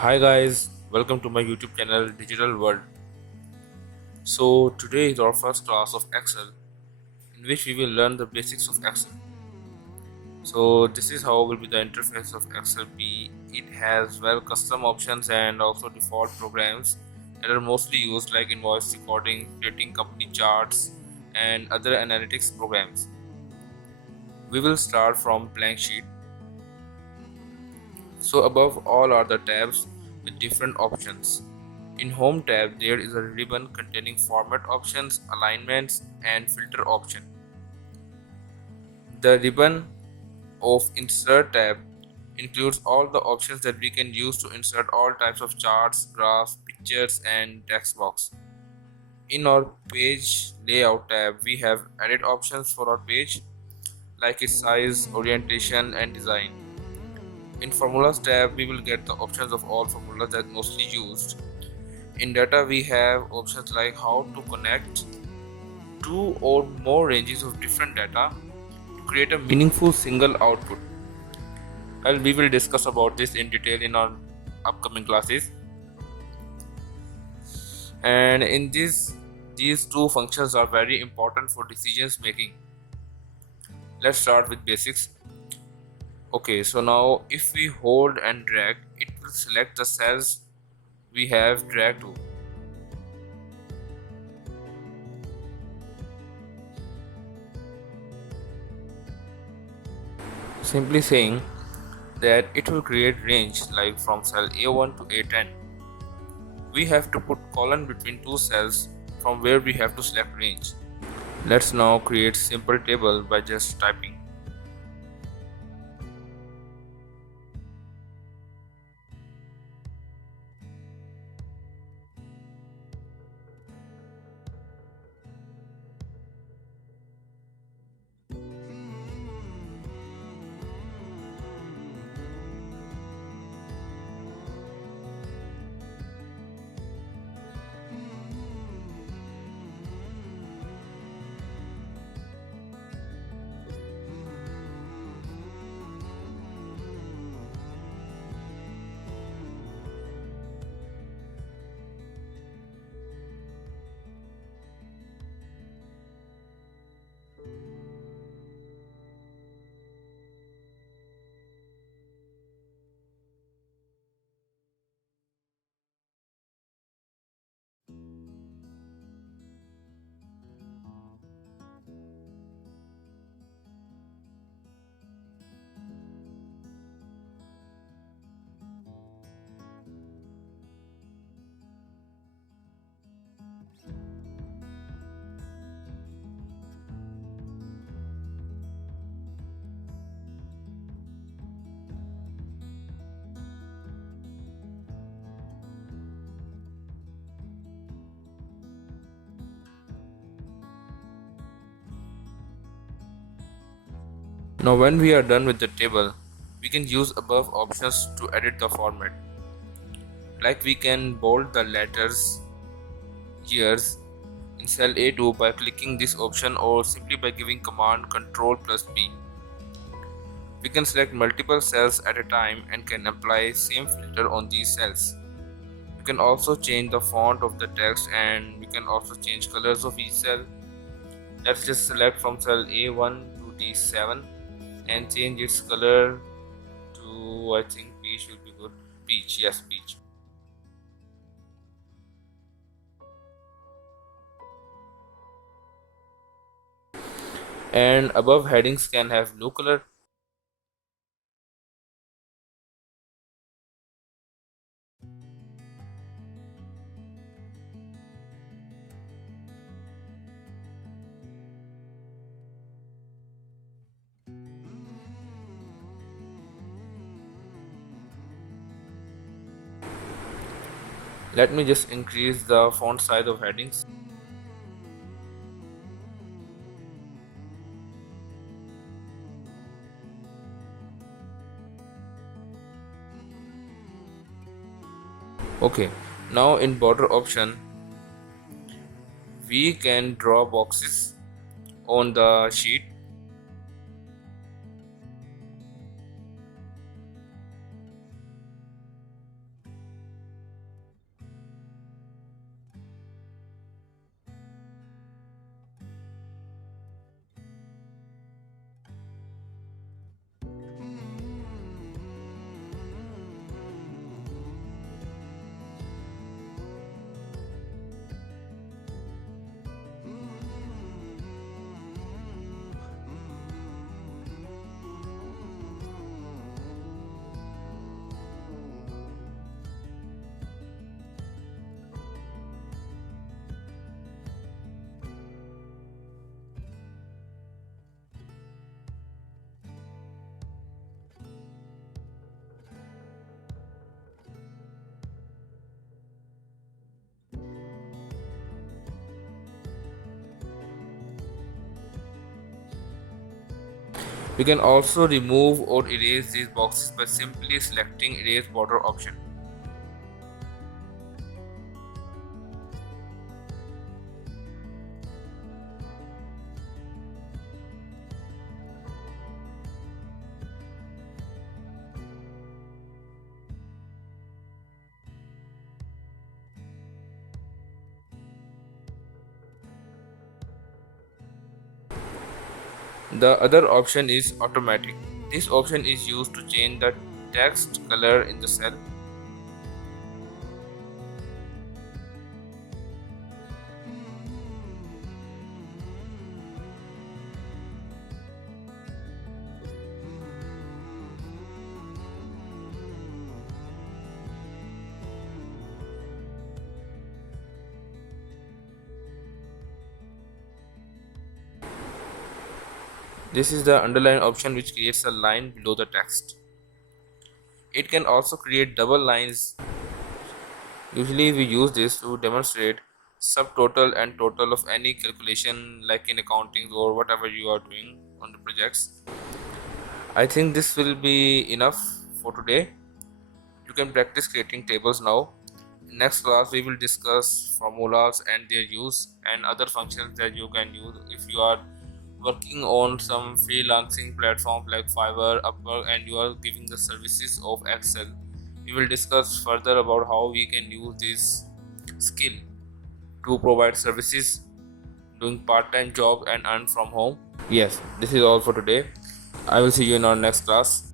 Hi guys, welcome to my YouTube channel Digital World. So today is our first class of Excel in which we will learn the basics of Excel. So this is how will be the interface of Excel be. It has custom options and also default programs that are mostly used like invoice recording, creating company charts and other analytics programs. We will start from blank sheet. So above all are the tabs with different options. In Home tab, there is a ribbon containing format options, alignments, and filter option. The ribbon of Insert tab includes all the options that we can use to insert all types of charts, graphs, pictures, and text box. In our Page Layout tab, we have edit options for our page like its size, orientation, and design. In Formulas tab, we will get the options of all formulas that mostly used. In data, we have options like how to connect two or more ranges of different data to create a meaningful single output. Well, we will discuss about this in detail in our upcoming classes. And in these two functions are very important for decisions making. Let's start with basics. Okay, so now if we hold and drag, it will select the cells we have dragged to. Simply saying that it will create range like from cell A1 to A10. We have to put colon between two cells from where we have to select range. Let's now create simple table by just typing. Now when we are done with the table, we can use above options to edit the format. Like we can bold the letters, years in cell A2 by clicking this option or simply by giving command Ctrl plus B. We can select multiple cells at a time and can apply same filter on these cells. We can also change the font of the text and we can also change colors of each cell. Let's just select from cell A1 to D7 and change its color to, I think peach will be good. Peach, yes, peach. And above headings can have blue color. Let me just increase the font size of headings. Okay, now in border option we can draw boxes on the sheet. We can also remove or erase these boxes by simply selecting erase border option. The other option is automatic. This option is used to change the text color in the cell. This is the underline option which creates a line below the text. It can also create double lines. Usually we use this to demonstrate subtotal and total of any calculation like in accounting or whatever you are doing on the projects. I think this will be enough for today. You can practice creating tables now. In next class we will discuss formulas and their use and other functions that you can use if you are working on some freelancing platforms like Fiverr, Upwork, and you are giving the services of Excel. We will discuss further about how we can use this skill to provide services, doing part-time job and earn from home. Yes, this is all for today. I will see you in our next class.